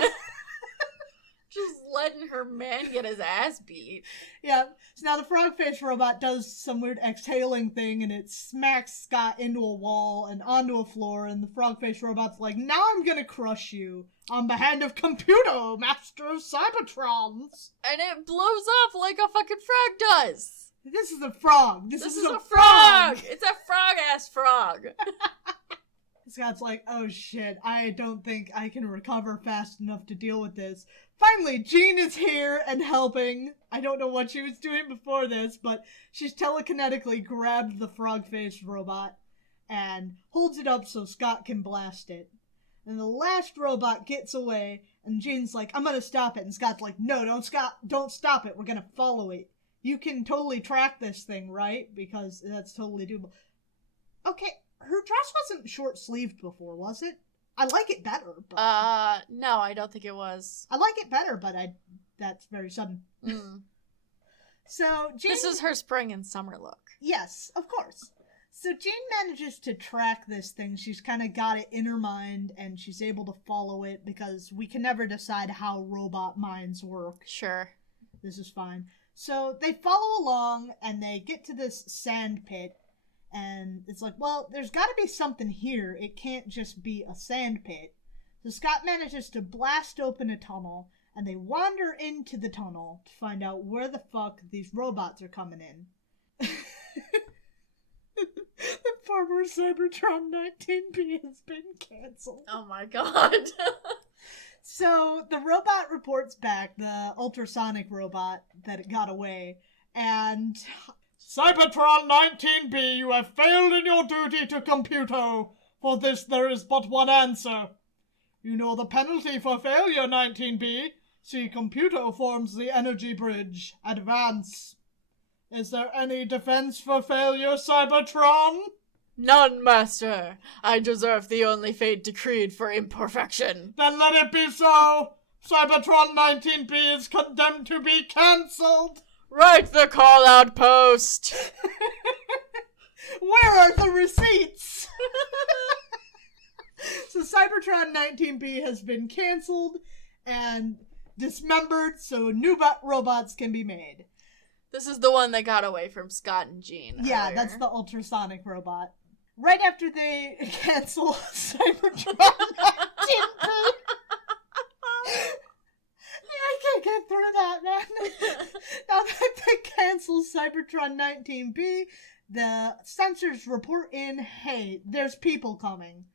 Just letting her man get his ass beat. Yeah, so now the frog-faced robot does some weird exhaling thing, and it smacks Scott into a wall and onto a floor, and the frog-faced robot's like, now I'm gonna crush you on the hand of computer, master of Cybertrons. And it blows up like a fucking frog does. This is a frog. This is a frog. It's a frog-ass frog. Scott's like, oh shit, I don't think I can recover fast enough to deal with this. Finally, Jean is here and helping. I don't know what she was doing before this, but she's telekinetically grabbed the frog-faced robot and holds it up so Scott can blast it. And the last robot gets away, and Jean's like, I'm gonna stop it. And Scott's like, no, don't stop it. We're gonna follow it. You can totally track this thing, right? Because that's totally doable. Okay, her dress wasn't short-sleeved before, was it? I like it better, but... no, I don't think it was. I like it better, but that's very sudden. So, Jean... This is her spring and summer look. Yes, of course. So Jean manages to track this thing. She's kind of got it in her mind, and she's able to follow it, because we can never decide how robot minds work. Sure. This is fine. So, they follow along, and they get to this sand pit, and it's like, well, there's got to be something here. It can't just be a sand pit. So Scott manages to blast open a tunnel, and they wander into the tunnel to find out where the fuck these robots are coming in. The poor Transformers Cybertron 19B has been canceled. Oh my god. So the robot reports back, the ultrasonic robot, that it got away, and... Cybertron 19B, you have failed in your duty to Computo. For this there is but one answer. You know the penalty for failure, 19B. See, Computo forms the energy bridge. Advance. Is there any defense for failure, Cybertron? None, Master. I deserve the only fate decreed for imperfection. Then let it be so. Cybertron 19B is condemned to be cancelled. Write the call-out post. Where are the receipts? So Cybertron 19B has been cancelled and dismembered so new robots can be made. This is the one that got away from Scott and Jean. Yeah, earlier. that's the ultrasonic robot. Right after they cancel Cybertron 19B. I can't get through that, man. Now that they cancel Cybertron 19B, the sensors report in, hey, there's people coming.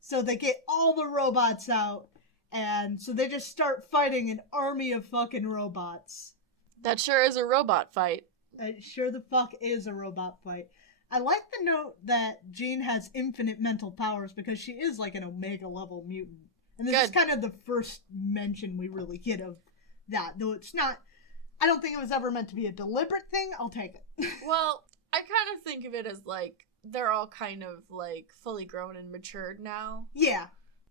So they get all the robots out, and so they just start fighting an army of fucking robots. That sure is a robot fight. It sure the fuck is a robot fight. I like the note that Jean has infinite mental powers because she is like an Omega level mutant. And this is kind of the first mention we really get of that, though it's not, I don't think it was ever meant to be a deliberate thing. I'll take it. Well, I kind of think of it as like, they're all kind of like fully grown and matured now. Yeah.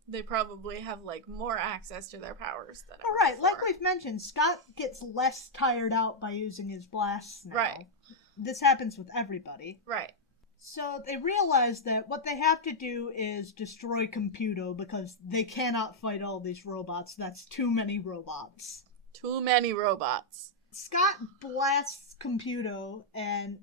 They probably have like more access to their powers than ever Alright, before. like we've mentioned, Scott gets less tired out by using his blasts now. Right. This happens with everybody. Right. So they realize that what they have to do is destroy Computo because they cannot fight all these robots. That's too many robots. Too many robots. Scott blasts Computo and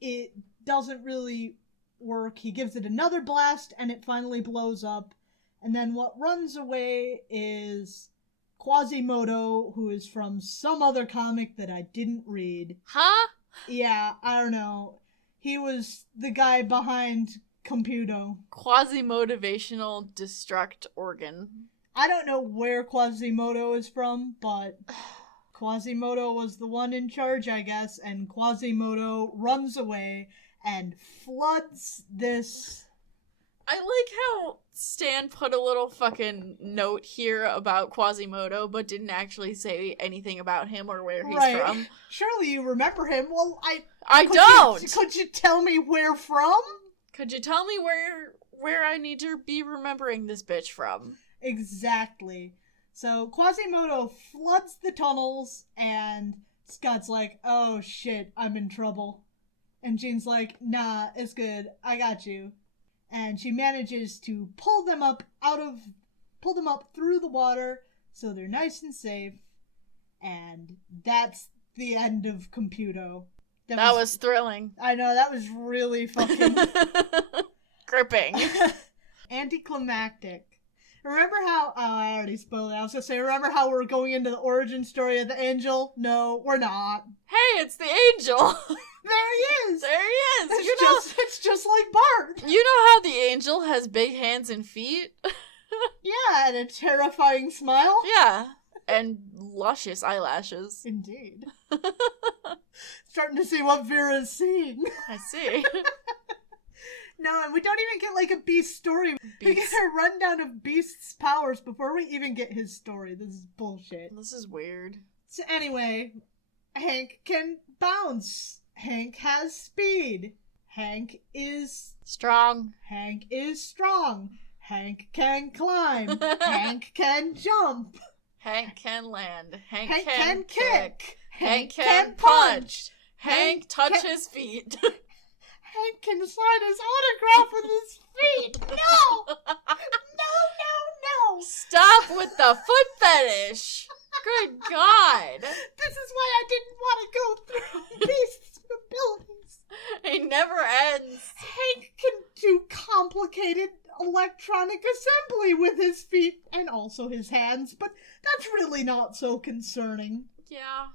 it doesn't really work. He gives it another blast and it finally blows up. And then what runs away is Quasimodo, who is from some other comic that I didn't read. Huh? Yeah, I don't know. He was the guy behind Computo. Quasi-motivational destruct organ. I don't know where Quasimodo is from, but Quasimodo was the one in charge, I guess, and Quasimodo runs away and floods this... I like how Stan put a little fucking note here about Quasimodo, but didn't actually say anything about him or where he's from. Surely you remember him. Well, I don't! Could you tell me where from? Could you tell me where I need to be remembering this bitch from? Exactly. So Quasimodo floods the tunnels, and Scott's like, oh shit, I'm in trouble. And Jean's like, nah, it's good, I got you. And she manages to pull them up through the water, so they're nice and safe. And that's the end of Computo. That was thrilling. I know, that was really fucking... gripping. Anticlimactic. Remember how... Oh, I already spoiled it. I was gonna say, remember how we're going into the origin story of the angel? No, we're not. Hey, it's the angel! There he is! There he is! It's just like Bart! You know how the angel has big hands and feet? Yeah, and a terrifying smile. Yeah. And luscious eyelashes. Indeed. Starting to see what Vera's seeing. I see. No, and we don't even get like a Beast story. We get a rundown of Beast's powers before we even get his story. This is bullshit. This is weird. So anyway, Hank can bounce. Hank has speed. Hank is strong. Hank is strong. Hank can climb. Hank can jump. Hank can land. Hank can kick. Hank can punch. Hank touches feet. Hank can sign his autograph with his feet. No! No! Stop with the foot fetish. Good God. This is why I didn't want to go through Beast's abilities. It never ends. Hank can do complicated electronic assembly with his feet and also his hands, but that's really not so concerning. Yeah.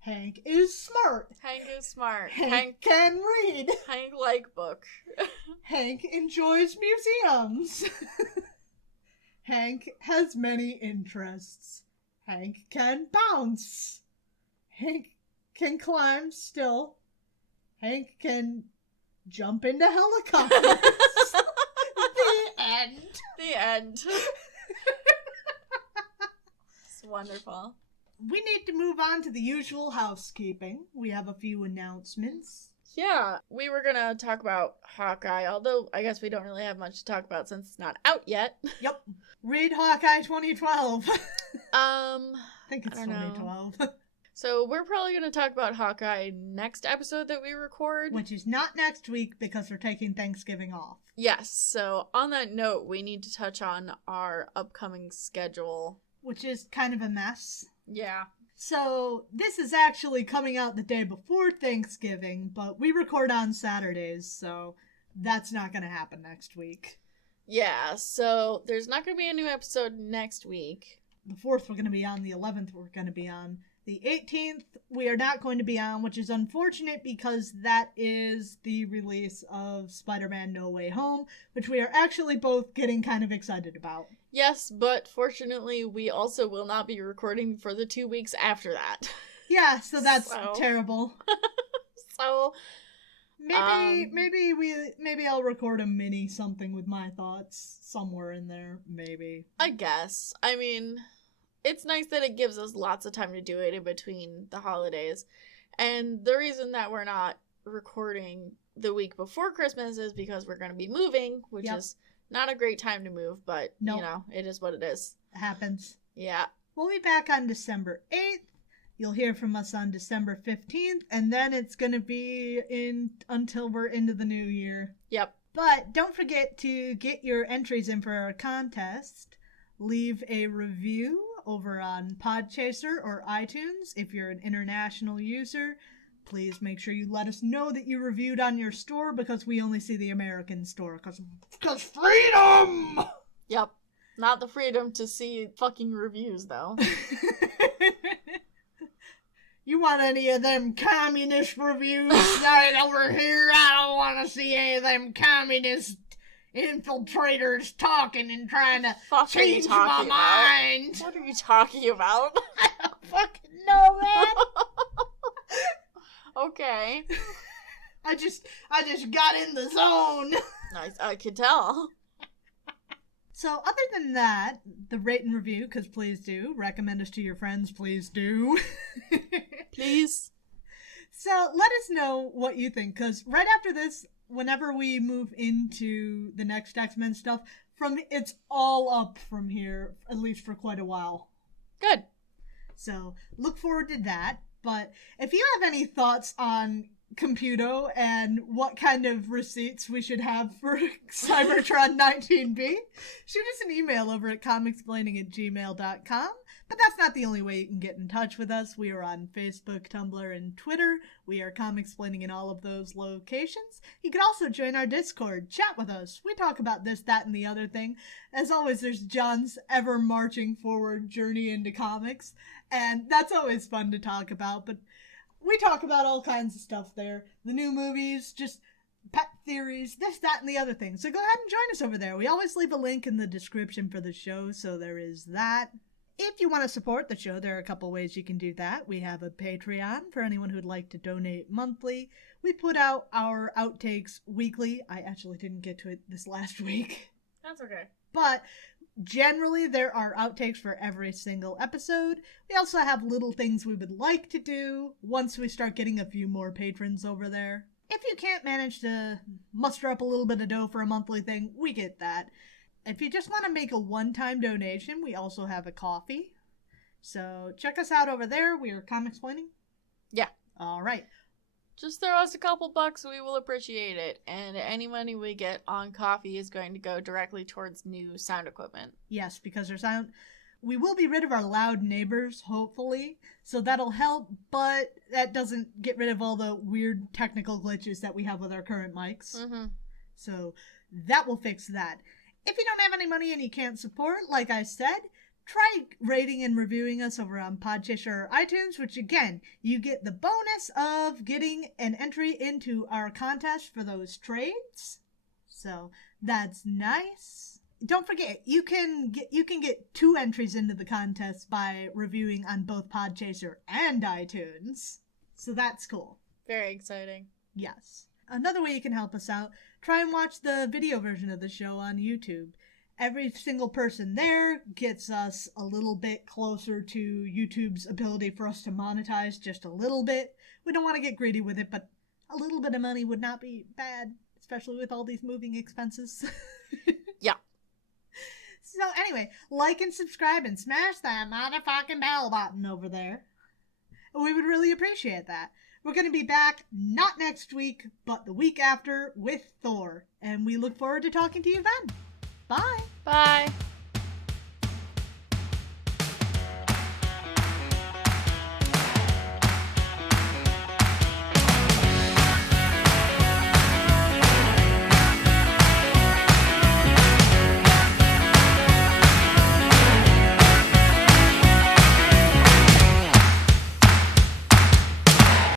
Hank is smart. Hank is smart. Hank can read. Hank like book. Hank enjoys museums. Hank has many interests. Hank can bounce. Hank can climb still. Hank can jump into helicopters. The end. The end. It's wonderful. We need to move on to the usual housekeeping. We have a few announcements. Yeah, we were gonna talk about Hawkeye, although I guess we don't really have much to talk about since it's not out yet. Yep. Read Hawkeye 2012. I think it's I don't know. 2012. So we're probably gonna talk about Hawkeye next episode that we record. Which is not next week because we're taking Thanksgiving off. Yes, so on that note, we need to touch on our upcoming schedule. Which is kind of a mess. Yeah. So, this is actually coming out the day before Thanksgiving, but we record on Saturdays, so that's not going to happen next week. Yeah, so there's not going to be a new episode next week. The 4th we're going to be on, the 11th we're going to be on. The 18th we are not going to be on, which is unfortunate because that is the release of Spider-Man No Way Home, which we are actually both getting kind of excited about. Yes, but fortunately, we also will not be recording for the 2 weeks after that. Yeah, so that's terrible. So maybe I'll record a mini something with my thoughts somewhere in there, maybe. I guess. I mean, it's nice that it gives us lots of time to do it in between the holidays. And the reason that we're not recording the week before Christmas is because we're going to be moving, which is not a great time to move, but, you know, it is what it is. It happens. Yeah. We'll be back on December 8th. You'll hear from us on December 15th, and then it's going to be until we're into the new year. Yep. But don't forget to get your entries in for our contest. Leave a review over on Podchaser or iTunes if you're an international user. Please make sure you let us know that you reviewed on your store because we only see the American store. Because freedom! Yep. Not the freedom to see fucking reviews, though. You want any of them communist reviews right over here? I don't want to see any of them communist infiltrators talking and trying to change my mind. What are you talking about? I don't fucking know, man. Okay. I just got in the zone. Nice, I could tell. So other than that, the rate and review, because please do. Recommend us to your friends, please do. Please. So let us know what you think, because right after this, whenever we move into the next X-Men stuff, it's all up from here, at least for quite a while. Good. So look forward to that. But if you have any thoughts on Computo and what kind of receipts we should have for Cybertron 19B, shoot us an email over at comicsplaining@gmail.com. But that's not the only way you can get in touch with us. We are on Facebook, Tumblr, and Twitter. We are Comicsplaining in all of those locations. You can also join our Discord. Chat with us. We talk about this, that, and the other thing. As always, there's John's ever marching forward journey into comics. And that's always fun to talk about. But we talk about all kinds of stuff there. The new movies, just pet theories, this, that, and the other thing. So go ahead and join us over there. We always leave a link in the description for the show, so there is that. If you want to support the show, there are a couple ways you can do that. We have a Patreon for anyone who'd like to donate monthly. We put out our outtakes weekly. I actually didn't get to it this last week. That's okay. But generally, there are outtakes for every single episode. We also have little things we would like to do once we start getting a few more patrons over there. If you can't manage to muster up a little bit of dough for a monthly thing, we get that. If you just want to make a one-time donation, we also have a coffee. So check us out over there. We are Comicsplaining. Yeah. All right. Just throw us a couple bucks. We will appreciate it. And any money we get on coffee is going to go directly towards new sound equipment. Yes, because we will be rid of our loud neighbors, hopefully. So that'll help, but that doesn't get rid of all the weird technical glitches that we have with our current mics. Mm-hmm. So that will fix that. If you don't have any money and you can't support, like I said, try rating and reviewing us over on Podchaser or iTunes, which again, you get the bonus of getting an entry into our contest for those trades. So that's nice. Don't forget, you can get 2 entries into the contest by reviewing on both Podchaser and iTunes. So that's cool. Very exciting. Yes. Another way you can help us out, try and watch the video version of the show on YouTube. Every single person there gets us a little bit closer to YouTube's ability for us to monetize just a little bit. We don't want to get greedy with it, but a little bit of money would not be bad, especially with all these moving expenses. Yeah. So anyway, like and subscribe and smash that motherfucking bell button over there. We would really appreciate that. We're going to be back not next week, but the week after with Thor. And we look forward to talking to you then. Bye. Bye.